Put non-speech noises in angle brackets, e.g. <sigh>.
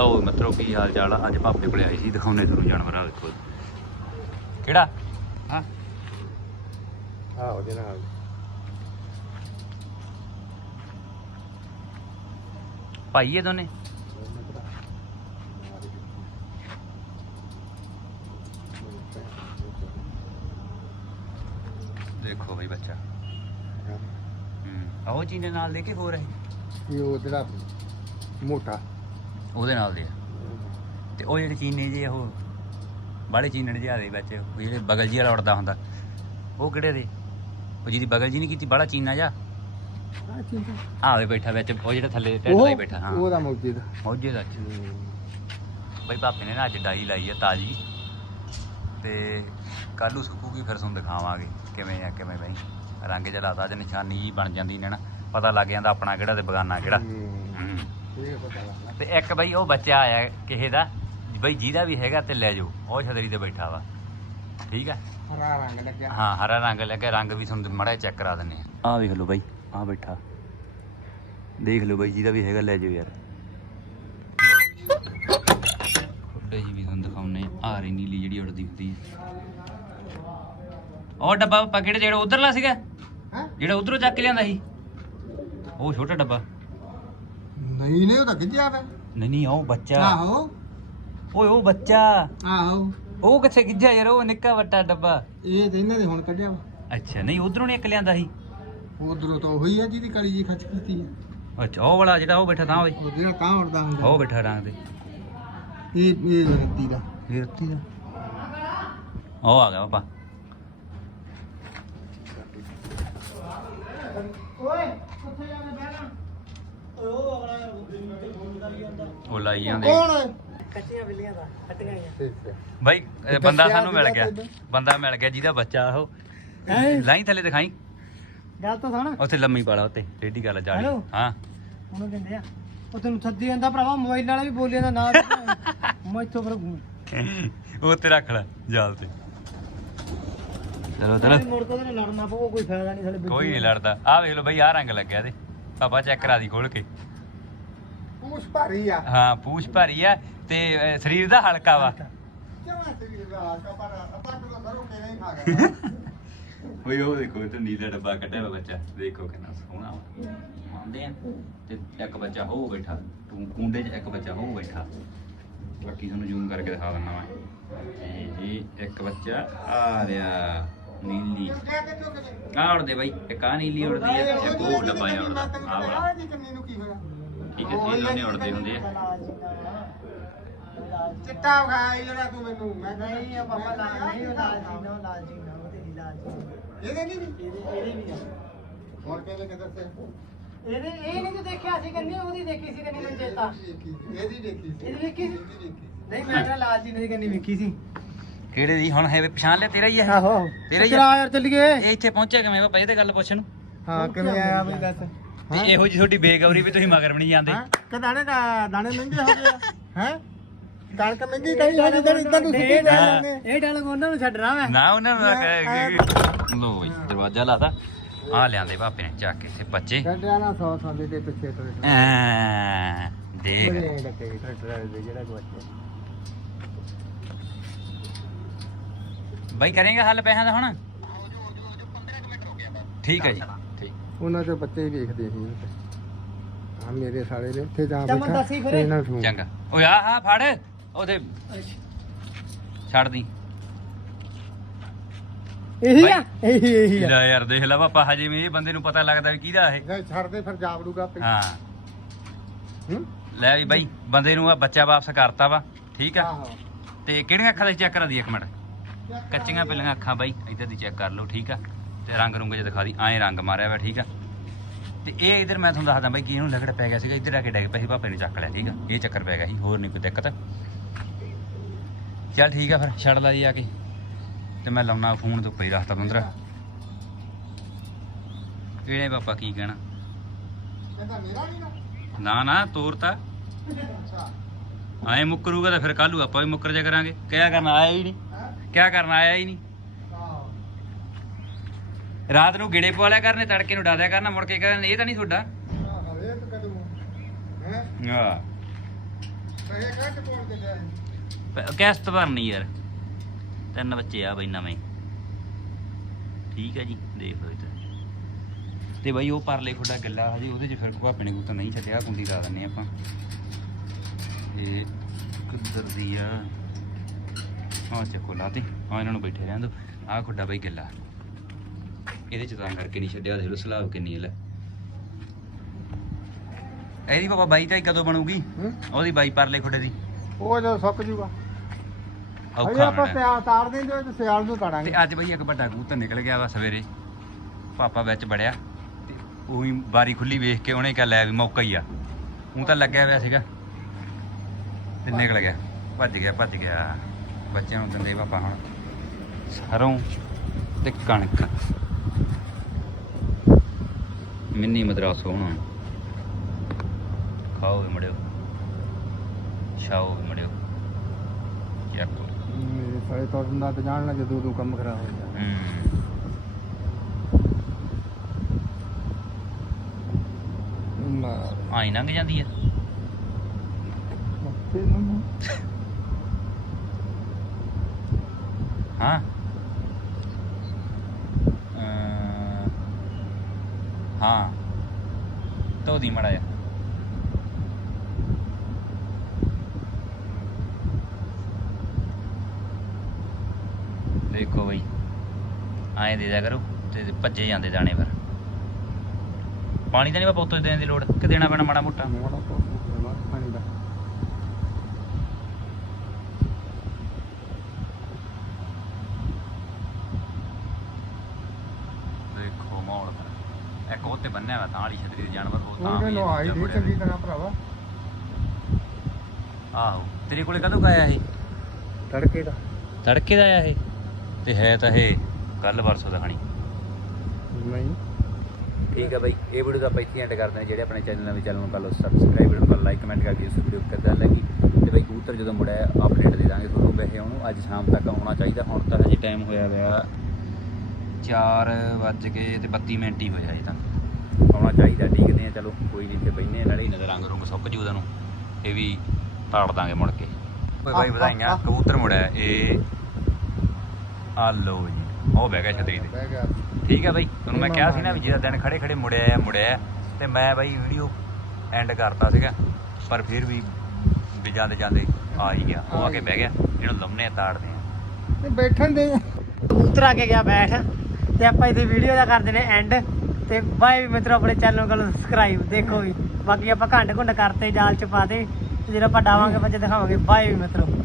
ਲਓ ਮਿੱਤਰੋ ਕੀ ਹਾਲ ਚਾਲ ਆ? ਅੱਜ ਭਾਪੇ ਕੋਲੇ ਆਈ ਸੀ ਦਿਖਾਉਣੇ ਤੁਹਾਨੂੰ ਜਾਨਵਰ ਆ ਵੇਖੋ ਕਿਹੜਾ? ਹਾਂ। ਆ ਉਹਦੇ ਨਾਲ। ਭਾਈ ਇਹ ਦੋਨੇ? ਦੇਖੋ ਬਈ ਬੱਚਾ। ਹੂੰ। ਆਹੋ ਜੀ ਦੇ ਨਾਲ ਦੇ ਕੇ ਹੋ ਰਹੇ? ਇਹ ਉਹਦਾ ਮੋਟਾ। ਉਹਦੇ ਨਾਲ ਦੇ ਆ। ਤੇ ਉਹ ਜਿਹੜੇ ਚੀਨੇ ਜੇ ਉਹ ਬਾੜੇ ਚੀਨਣ ਜਿਹਾ ਦੇ ਵਿੱਚ ਉਹ ਜਿਹੜੇ ਬਗਲ ਜੀ ਵਾਲਾ ਉੜਦਾ ਹੁੰਦਾ ਉਹ ਕਿਹੜੇ ਦੇ? ਉਹ ਜਿਹਦੀ ਬਗਲ ਜੀ ਨਹੀਂ ਕੀਤੀ ਬਾੜਾ ਚੀਨਾ ਜਾ ਆ ਚਿੰਤਾ ਆਵੇ ਬੈਠਾ ਵਿੱਚ ਉਹ ਜਿਹੜਾ ਥੱਲੇ ਟੈਂਟ ਲਾਈ ਬੈਠਾ ਹਾਂ। ਉਹਦਾ ਮੌਜੇ ਦਾ ਮੌਜੇ ਦਾ ਅੱਛਾ ਬਈ ਪਾਪੇ ਨੇ ਨਾ ਅੱਜ ਡਾਈ ਲਾਈ ਆ ਤਾਜੀ। ਤੇ ਕੱਲੂ ਸੁੱਕੂਗੀ ਫਿਰ ਤੁਹਾਨੂੰ ਦਿਖਾਵਾਂਗੇ ਕਿਵੇਂ ਆ ਕਿਵੇਂ ਬਈ ਰੰਗ ਜਲਾਤਾ ਅੱਜ ਨਿਸ਼ਾਨੀ ਜੀ ਬਣ ਜਾਂਦੀ ਨੇ ਨਾ। ਪਤਾ ਲੱਗ ਜਾਂਦਾ ਆਪਣਾ ਕਿਹੜਾ ਤੇ ਬਗਾਨਾ ਕਿਹੜਾ। ਹੂੰ। ਤੇ ਇੱਕ ਬਈ ਉਹ ਬੱਚਾ ਆਇਆ ਕਿਸੇ ਦਾ ਬਈ ਜਿਹਦਾ ਵੀ ਹੈਗਾ ਤੇ ਲੈ ਜਾਓ ਉਹ ਛਤਰੀ ਤੇ ਬੈਠਾ ਵਾ। ਠੀਕ ਆ? ਹਰਾ ਰੰਗ ਲੱਗਿਆ। ਹਾਂ ਹਰਾ ਰੰਗ ਲੱਗਿਆ ਰੰਗ ਵੀ ਤੁਹਾਨੂੰ ਮੜਾ ਚੈੱਕ ਕਰਾ ਦਿੰਨੇ ਆ ਆ ਵੇਖ ਲਓ ਬਾਈ ਆ ਬੈਠਾ। ਦੇਖ ਲਓ ਬਾਈ ਜਿਹਦਾ ਵੀ ਹੈਗਾ ਲੈ ਜਾਓ ਯਾਰ। ਖੁੱਡੇ ਜੀ ਵੀ ਤੁਹਾਨੂੰ ਦਿਖਾਉਨੇ ਆ ਰਹੀ ਨੀਲੀ ਜਿਹੜੀ ਉੜਦੀ ਹੁੰਦੀ ਹੈ ਉਹ ਡੱਬਾ ਪਾ ਕਿਹੜੇ ਜਿਹੜਾ ਉਧਰਲਾ ਸੀਗਾ? ਹੈ? ਜਿਹੜਾ ਉਧਰੋਂ ਚੱਕ ਕੇ ਲਿਆਂਦਾ ਸੀ? ਉਹ ਛੋਟਾ ਡੱਬਾ। ਨਹੀਂ ਨਹੀਂ ਉਹ ਤਾਂ ਗਿੱਜਿਆ ਵਾ। ਨਹੀਂ ਨਹੀਂ ਉਹ ਬੱਚਾ। ਆਹੋ। ਓਏ ਉਹ ਬੱਚਾ। ਆਹੋ। ਉਹ ਕਿੱਥੇ ਗਿੱਜਾ ਯਾਰ ਉਹ ਨਿੱਕਾ ਵੱਟਾ ਡੱਬਾ। ਇਹ ਤੇ ਇਹਨਾਂ ਦੇ ਹੁਣ ਕੱਢਿਆ ਵਾ। ਅੱਛਾ ਨਹੀਂ ਉਧਰੋਂ ਨਹੀਂ ਇੱਕ ਲਿਆਂਦਾ ਸੀ? ਉਧਰੋਂ ਤਾਂ ਉਹੀ ਆ ਜਿਹਦੀ ਕਲੀ ਜੀ ਖਚ ਕੀਤੀ ਆ। ਅੱਛਾ ਉਹ ਵਾਲਾ ਜਿਹੜਾ ਉਹ ਬੈਠਾ ਤਾਂ ਓਏ। ਉਹ ਜਿਹੜਾ ਕਾਂ ਉੜਦਾ ਹੁੰਦਾ। ਉਹ ਬੈਠਾ ਰੰਗ ਤੇ ਇਹ ਇਹ ਰੱਤੀ ਦਾ। ਇਹ ਉੱਤੀ ਦਾ। ਉਹ ਆ ਗਿਆ ਪਾਪਾ ਓਏ ਕਿੱਥੇ ਜਾਣਾ ਬਹਿਣਾ ਓਏ ਉਹ ਉਹ ਲਾਈ ਜਾਂਦੇ। ਕੌਣ? ਕੱਚੀਆਂ ਬਿੱਲੀਆਂ ਦਾ ਕੱਟੀਆਂ ਆ ਬਾਈ ਇਹ ਬੰਦਾ ਸਾਨੂੰ ਮਿਲ ਗਿਆ। ਬੰਦਾ ਮਿਲ ਗਿਆ ਜਿਹਦਾ ਬੱਚਾ ਉਹ। ਹੈ? ਲਾਈ ਥੱਲੇ ਦਿਖਾਈ। ਗੱਲ ਤਾਂ ਸੁਣ। ਉੱਥੇ ਲੰਮੀ ਪਾਲਾ ਉੱਤੇ ਟੇਢੀ ਗੱਲ ਜਾਲੀ। ਹੈਲੋ। ਹਾਂ। ਉਹਨੂੰ ਦਿੰਦੇ ਆ ਉਹ ਤੈਨੂੰ ਸੱਦੀ ਜਾਂਦਾ ਭਰਾਵਾ ਮੋਬਾਈਲ ਨਾਲ ਵੀ ਬੋਲੀ ਜਾਂਦਾ ਨਾ <laughs> ਮੈਂ ਇੱਥੋਂ ਫਿਰ ਘੁੰਮ। ਉਹ ਤੇ ਰੱਖ ਲੈ ਜਾਲ ਤੇ। ਚਲੋ ਚਲੋ। ਮੁੜ ਕੇ ਉਹਦੇ ਨਾਲ ਲੜਨਾ ਪਊ ਕੋਈ ਫਾਇਦਾ ਨਹੀਂ ਸਾਡੇ ਕੋਈ ਨਹੀਂ ਲੜਦਾ। ਆ ਵੇਖ ਲਓ ਬਾਈ ਆ ਰੰਗ ਲੱਗਿਆ ਤੇ ਪਾਪਾ ਚੈੱਕ ਕਰਾ ਦੀ ਖੋਲ ਕੇ। ਪੂਛ ਭਾਰੀ ਆ। ਹਾਂ ਪੂਛ ਭਾਰੀ ਆ ਤੇ ਸਰੀਰ ਦਾ ਹਲਕਾ ਵਾ। ਕਿਉਂ ਸਰੀਰ ਦਾ ਹਲਕਾ? ਪਰ ਅੱਧਾ ਕਿਲੋ ਸਰੋਂ ਕਿਵੇਂ ਖਾ <laughs> ਗਿਆ ਓਏ ਉਹ ਦੇਖੋ ਤੇ ਨੀਲਾ ਡੱਬਾ ਕੱਢਿਆ ਵਾ ਬੱਚਾ। ਦੇਖੋ ਕਿੰਨਾ ਸੋਹਣਾ ਵਾ। ਆਉਂਦੇ ਆ। ਤੇ ਇੱਕ ਬੱਚਾ ਹੋ ਬੈਠਾ। ਤੂੰ ਕੁੰਡੇ 'ਚ ਇੱਕ ਬੱਚਾ ਹੋ ਬੈਠਾ। ਬਾਕੀ ਤੁਹਾਨੂੰ ਜ਼ੂਮ ਕਰਕੇ ਦਿਖਾ ਦਿੰਦਾ ਮੈਂ ਇਹ ਜੀ ਇੱਕ ਬੱਚਾ ਆ ਰਿਹਾ। ਨੀਲੀ। ਆ ਉੜਦੇ ਬਾਈ। ਇੱਕ ਆ ਨੀਲੀ ਉੜਦੀ ਆ ਇੱਕ ਉਹ ਡੱਬਾ ਜਿਹਾ ਉੜਦਾ। ਆ ਵਾਲਾ ਕੰਨੀ ਨੂੰ ਕੀ ਹੋਇਆ? ਹੈ ਇਹ ਦੋਨੇ ਉੜਦੇ ਹੁੰਦੇ ਆ ਚਿੱਟਾ ਖਾਈ ਜਿਹੜਾ ਤੂੰ ਮੈਨੂੰ। ਮੈਂ ਨਹੀਂ ਆ ਪਾਪਾ ਲਾਲ ਨਹੀਂ ਉਹ ਲਾਲ ਜੀ ਨਾ ਉਹ ਲਾਲ ਜੀ ਨਾ ਉਹ ਤੇ ਨਹੀਂ ਲਾਲ ਜੀ ਇਹਦੇ ਨਹੀਂ ਇਹਦੇ ਇਹਦੇ ਵੀ ਆ। ਹੋਰ ਕਿਹਦੇ ਕਿਧਰ ਸੇ ਇਹਦੇ ਇਹ ਨਹੀਂ ਤੂੰ ਦੇਖਿਆ ਸੀ ਕੰਨੀ ਉਹਦੀ ਦੇਖੀ ਸੀ ਕੰਨੀ ਮੈਨੂੰ ਚੇਤਾ? ਇਹਦੀ ਦੇਖੀ ਸੀ ਇਹਦੀ ਸੀ। ਨਹੀਂ ਮੈਂ ਕਿਹਾ ਲਾਲ ਜੀ ਨੇ ਕੰਨੀ ਵੇਖੀ ਸੀ। ਕਿਹੜੇ ਦੀ? ਹੁਣ ਹੈ ਵੀ ਪਛਾਣ ਲਿਆ? ਤੇਰਾ ਹੀ ਆ? ਆਹੋ। ਤੇਰਾ ਹੀ ਚਲਾ ਆ ਯਾਰ ਚੱਲੀਏ। ਇਹ ਇੱਥੇ ਪਹੁੰਚਿਆ ਕਿਵੇਂ? ਪਾਪਾ ਇਹਦੇ ਗੱਲ ਪੁੱਛ ਨੂੰ। ਹਾਂ ਕਿਵੇਂ ਆਇਆ ਬਈ ਦੱਸ। ਤੇ ਇਹੋ ਜੀ ਤੁਹਾਡੀ ਬੇਗੌਰੀ ਵੀ ਤੁਸੀਂ ਮਗਰ ਵੀ ਨਹੀਂ ਜਾਂਦੇ। ਹਾਂ। ਕਿ ਦਾਣੇ ਦਾ ਦਾਣੇ ਮਹਿੰਗੇ ਹੋ ਗਏ ਹੈ? ਕਣਕ ਮਹਿੰਗੀ ਕਈ ਹੋ ਜਿੱਦਾਂ ਇਦਾਂ ਨੂੰ ਸੁੱਕੀ ਜਾਂਦੇ ਇਹ ਡਾਲਗ ਉਹਨਾਂ ਨੂੰ ਛੱਡਣਾ ਮੈਂ ਨਾ ਉਹਨਾਂ ਨੂੰ ਨਾ ਕਹੇ ਲੋ ਬਈ ਦਰਵਾਜ਼ਾ ਲਾਤਾ। ਆ ਲਿਆਂਦੇ ਭਾਪੇ ਨੇ ਚੱਕ ਕੇ ਤੇ ਬੱਚੇ ਕੱਢਿਆ ਨਾ 100 ਸਾਲੇ ਦੇ ਪਿੱਛੇ ਤੋਂ। ਐ ਦੇਖ। ਬੜੇ ਲੱਗੇ ਟਰੈਕਟਰ ਦੇ ਜਿਹੜਾ ਗਵਾਚਿਆ ਬਾਈ ਕਰੇਗਾ ਹੱਲ ਪੈਸਿਆਂ ਦਾ ਹੁਣ? ਠੀਕ ਹੈ ਜੀ। ਉਹਨਾਂ ਦੇ ਬੱਚੇ ਹੀ ਵੇਖਦੇ ਸੀ। ਆ ਮੇਰੇ ਸਾਲੇ ਦੇ ਇੱਥੇ ਜਾ ਚਮਨ ਬੈਠਾ ਦੱਸੀ ਫਿਰੇ। ਇਹਨਾਂ ਨੂੰ ਚੰਗਾ। ਓਏ ਆ ਆ ਫੜ। ਉਹਦੇ ਛੱਡ ਦੀ। ਇਹੀ। ਆ? ਇਹੀ ਇਹੀ ਆ। ਲੈ ਯਾਰ ਦੇਖ ਲੈ ਪਾਪਾ ਹਜੇ ਵੀ ਇਹ ਬੰਦੇ ਨੂੰ ਪਤਾ ਲੱਗਦਾ ਵੀ ਕਿਹਦਾ ਇਹ। ਜੇ ਛੱਡਦੇ ਫਿਰ ਜਾਵੜੂਗਾ ਆਪੇ। ਹਾਂ। ਹੂੰ? ਲੈ ਵੀ ਬਾਈ ਬੰਦੇ ਨੂੰ ਆ ਬੱਚਾ ਵਾਪਸ ਕਰਤਾ ਵਾ ਠੀਕ ਆ? ਆਹੋ। ਤੇ ਕਿਹੜੀਆਂ ਅੱਖਾਂ ਦਾ ਚੈੱਕ ਕਰਾ ਦੀ ਇੱਕ ਮਿੰਟ। ਕੱਚੀਆਂ ਪਿੱਲੀਆਂ ਅੱਖਾਂ ਬਾਈ ਇੱਧਰ ਦੀ ਚੈੱਕ ਕਰ ਲਓ ਠੀਕ ਆ? ਤੇ ਰੰਗ ਰੁੰਗ ਜੇ ਦਿਖਾ ਦੀ, ਐਂ ਰੰਗ ਮਾਰਿਆ ਵਾ, ਠੀਕ ਆ? ਤੇ ਇਹ ਇਧਰ ਮੈਂ ਤੁਹਾਨੂੰ ਦੱਸਦਾ ਬਾਈ ਕਿ ਇਹਨੂੰ ਲਗੜ ਪੈ ਗਿਆ ਸੀਗਾ, ਇੱਧਰ ਆ ਕੇ ਡੈਗ ਪੈ ਸੀ, ਭਾਪੇ ਨੇ ਚੱਕ ਲਿਆ, ਠੀਕ ਆ? ਇਹ ਚੱਕਰ ਪੈ ਗਿਆ ਸੀ, ਹੋਰ ਨਹੀਂ ਕੋਈ ਦਿੱਕਤ। ਚੱਲ ਠੀਕ ਆ ਫਿਰ, ਛੱਡ ਲਾ ਜੀ ਆ ਕੇ। ਤੇ ਮੈਂ ਲਾਉਣਾ ਫੋਨ ਤੋਂ ਉੱਪਰ ਹੀ ਰੱਖਤਾ ਬੰਦਰਾ। ਕਿਹੜੇ ਪਾਪਾ ਕੀ ਕਹਿਣਾ? ਨਾ ਨਾ ਨਾ ਤੋਰਤਾ ਐਂ ਮੁੱਕਰੂਗਾ ਤਾਂ ਫਿਰ ਕੱਲੂ ਆਪਾਂ ਵੀ ਮੁੱਕਰ ਜਾ ਕਰਾਂਗੇ। ਕਿਆ ਕਰਨਾ ਆਇਆ ਹੀ ਨਹੀਂ? ਕਿਆ ਕਰਨਾ ਆਇਆ ਹੀ ਨਹੀਂ? ਰਾਤ ਨੂੰ ਗਿੜੇ ਪਵਾ ਲਿਆ ਕਰਨੇ ਤੜਕੇ ਨੂੰ ਡਾਦਿਆ ਕਰਨਾ ਮੁੜ ਕੇ ਕਹਿੰਦੇ ਇਹ ਤਾਂ ਨਹੀਂ ਤੁਹਾਡਾ। ਹੈ ਹਾਂ? ਇਹ ਕੱਟ ਕੋਲ ਤੇ ਗਿਆ ਪ- ਕਿਸ਼ਤ ਭਰਨੀ ਯਾਰ। ਤਿੰਨ ਬੱਚੇ ਆ ਬਈ ਨਵੇਂ। ਠੀਕ ਹੈ ਜੀ ਦੇਖ ਲਓ ਇੱਧਰ। ਤੇ ਬਾਈ ਉਹ ਪਰਲੇ ਖੁੱਡਾ ਗੱਲਾ ਹਜੇ ਉਹਦੇ ਚ ਫਿਰ ਭਾਪੇ ਨੇ ਕੋਈ ਨਹੀਂ ਛੱਡਿਆ ਕੁੰਡੀ ਲਾ ਦਿੰਨੇ ਆਪਾਂ। ਇਹ ਕਿੱਧਰ ਦੀ ਆ? ਆਹ ਚੱਕੋ ਲਾਤੇ ਆ ਇਹਨਾਂ ਨੂੰ ਬੈਠੇ ਰਹਿਣ ਦੋ ਆਹ ਖੁੱਡਾ ਬਾਈ ਗੱਲਾ। ਇਹਦੇ ਚ ਤਾਂ ਕਰਕੇ ਨਹੀਂ ਛੱਡਿਆ ਦੇਖ ਲਓ ਸਲਾਬ ਕਿੰਨੀ ਲੈ। ਇਹਦੀ ਬਾਬਾ ਬਾਈ ਤਾਂ ਕਦੋਂ ਬਣੂਗੀ? ਹੂੰ? ਉਹਦੀ ਬਾਈ ਪਰਲੇ ਖੁੱਡੇ ਦੀ। ਉਹ ਜਦੋਂ ਸੁੱਕ ਜੂਗਾ। ਅਜੇ ਔਖਾ ਆਪਾਂ ਹੋਣਾ। ਸਿਆਲ ਤਾਰ ਦੇਂਦੇ ਤੇ ਸਿਆਲ ਨੂੰ ਤੇ ਤਾੜਾਂਗੇ ਅੱਜ ਬਈ ਇੱਕ ਵੱਡਾ ਕਬੂਤਰ ਨਿਕਲ ਗਿਆ ਵਾ ਸਵੇਰੇ। ਪਾਪਾ ਵਿੱਚ ਬੜਿਆ ਤੇ ਉਹੀ ਬਾਰੀ ਖੁੱਲੀ ਵੇਖ ਕੇ ਉਹਨੇ ਕਿਹਾ ਲੈ ਵੀ ਮੌਕਾ ਹੀ ਆ। ਉਹ ਤਾਂ ਲੱਗਿਆ ਹੋਇਆ ਸੀਗਾ। ਤੇ ਨਿਕਲ ਗਿਆ। ਭੱਜ ਗਿਆ ਭੱਜ ਗਿਆ। ਬੱਚਿਆਂ ਨੂੰ ਦਿੰਦੇ ਪਾਪਾ ਹੁਣ। ਸਰੋਂ ਤੇ ਕਣਕ। ਮਿੰਨੀ ਮਦਰਾਸ ਹੋਣਾ। ਖਾਓ ਵੀ ਮੜਿਓ। ਛਾਓ ਵੀ ਮੜਿਓ। ਚੱਕੋ ਮੇਰੇ ਸਾਰੇ ਤੁਰਨ ਦਾ ਤੇ ਜਾਣ ਲੱਗੇ ਦੋ ਦੋ ਕੰਮ ਖਰਾਬ ਹੋ। ਗਿਆ ਹੂੰ ਆਈ ਲੰਘ ਜਾਂਦੀ ਆ। ਤੇ ਨੂੰ। ਹਾਂ। ਹਾਂ। ਤੋਦੀ ਮੜਾ ਜਾ ਦੇਖੋ ਬਈ ਆਏ ਦੇ ਦਿਆ ਕਰੋ ਤੇ ਭੱਜੇ ਜਾਂਦੇ ਦਾਣੇ ਪਰ ਪਾਣੀ ਤਾਂ ਨਹੀਂ ਪਾਪਾ ਉੱਤੋਂ ਦੇਣ ਦੀ ਲੋੜ, ਕਿ ਦੇਣਾ ਪੈਣਾ ਮਾੜਾ ਮੋਟਾ? ਮੋੜਾ ਪਾਣੀ ਦਾ ਦੇਖੋ ਮਾਹੌਲ ਫਿਰ ਇੱਕ ਉੱਤੇ ਬੰਨਿਆ ਵਾ ਤਾਂ ਵਾਲੀ ਛਤਰੀ ਦੇ ਜਾਨਵਰ ਹੋ ਤਾਂ ਉਹਨੇ ਵੀ ਇਹ ਦੀ ਚੰਗੀ ਤਰ੍ਹਾਂ ਭਰਾਵਾ। ਆਹੋ ਤੇਰੇ ਕੋਲੇ ਕਦੋਂ ਆਇਆ ਇਹ? ਤੜਕੇ ਦਾ। ਤੜਕੇ ਦਾ ਆਇਆ ਇਹ? ਤੇ ਹੈ ਤਾਂ ਇਹ ਕੱਲ ਪਰਸੋਂ ਦਾ ਖਣੀ ਨਹੀਂ। ਠੀਕ ਹੈ ਬਾਈ ਇਹ ਵੀਡੀਓ ਦਾ ਆਪਾਂ ਇੱਥੇ ਐਂਡ ਕਰਦੇ ਹਾਂ। ਜਿਹੜੇ ਆਪਣੇ ਚੈਨਲ ਨਵੇਂ ਚੈਨਲ ਨੂੰ ਕਰ ਲਓ ਸਬਸਕ੍ਰਾਈਬ ਵੀਡੀਓ ਨੂੰ ਲਾਈਕ ਕਮੈਂਟ ਕਰਕੇ ਇਸ ਵੀਡੀਓ ਕਿੱਦਾਂ ਲੱਗੀ। ਤੇ ਬਾਈ ਕਬੂਤਰ ਜਦੋਂ ਮੁੜਿਆ ਅਪਡੇਟ ਦੇ ਦਾਂਗੇ ਤੁਹਾਨੂੰ। ਵੈਸੇ ਉਹਨੂੰ ਅੱਜ ਸ਼ਾਮ ਤੱਕ ਆਉਣਾ ਚਾਹੀਦਾ। ਹੁਣ ਤਾਂ ਹਜੇ ਟਾਈਮ ਹੋਇਆ ਹੋਇਆ 4 ਵੱਜ ਕੇ ਤੇ 32 ਮਿੰਟ ਹੀ ਹੋਇਆ ਇਹ ਤਾਂ ਆਉਣਾ ਚਾਹੀਦਾ ਠੀਕਦੇ ਆ ਚਲੋ ਕੋਈ ਨਹੀਂ ਤੇ ਬੈਨੇ ਨਾਲੇ। ਨਜ਼ਰ ਰੰਗ ਰੁੰਗ ਸੁੱਕ ਜੂ ਉਹਦਾ ਨੂੰ। ਇਹ ਵੀ ਤਾੜ ਦਾਂਗੇ ਮੁੜ ਕੇ। ਓਏ ਬਾਈ ਵਧਾਈਆਂ। ਕਬੂਤਰ ਮੁੜਿਆ ਇਹ ਆ ਲੋ ਜੀ ਉਹ ਬਹਿ ਗਿਆ ਛਤਰੀ ਤੇ। ਠੀਕ ਹੈ ਬਾਈ ਤੁਹਾਨੂੰ ਮੈਂ ਕਿਹਾ ਸੀ ਨਾ ਵੀ ਜਿਹੜਾ ਦਿਨ ਖੜੇ ਖੜੇ ਮੁੜਿਆ ਆ ਮੁੜਿਆ ਤੇ ਮੈਂ ਬਾਈ ਵੀਡੀਓ ਐਂਡ ਕਰਤਾ ਸੀਗਾ ਪਰ ਫਿਰ ਵੀ ਵੀ ਜਾਂਦੇ ਜਾਂਦੇ ਆ ਹੀ ਗਿਆ। ਉਹ ਆ ਕੇ ਬਹਿ ਗਿਆ ਇਹਨੂੰ ਲੰਮਨੇ ਤਾੜਦੇ ਆ। ਤੇ ਬੈਠਣ ਦੇ। ਕਬੂਤਰ ਆ ਕੇ ਗਿਆ ਬੈਠ। ਤੇ ਆਪਾਂ ਇਹਦੀ ਵੀਡੀਓ ਦਾ ਕਰਦੇ ਨੇ ਐਂਡ ਤੇ ਬਾਏ ਵੀ ਮਿੱਤਰੋ, ਆਪਣੇ ਚੈਨਲ ਨੂੰ ਸਬਸਕ੍ਰਾਈਬ ਦੇਖੋ ਵੀ, ਬਾਕੀ ਆਪਾਂ ਘੰਟ ਘੁੰਡ ਕਰਤੇ, ਜਾਲ ਚ ਪਾ ਦੇ ਤੇ ਜਦੋਂ ਆਪਾਂ ਡਾਵਾਂਗੇ ਬੱਚੇ ਦਿਖਾਵਾਂਗੇ। ਬਾਏ ਵੀ ਮਿੱਤਰੋ।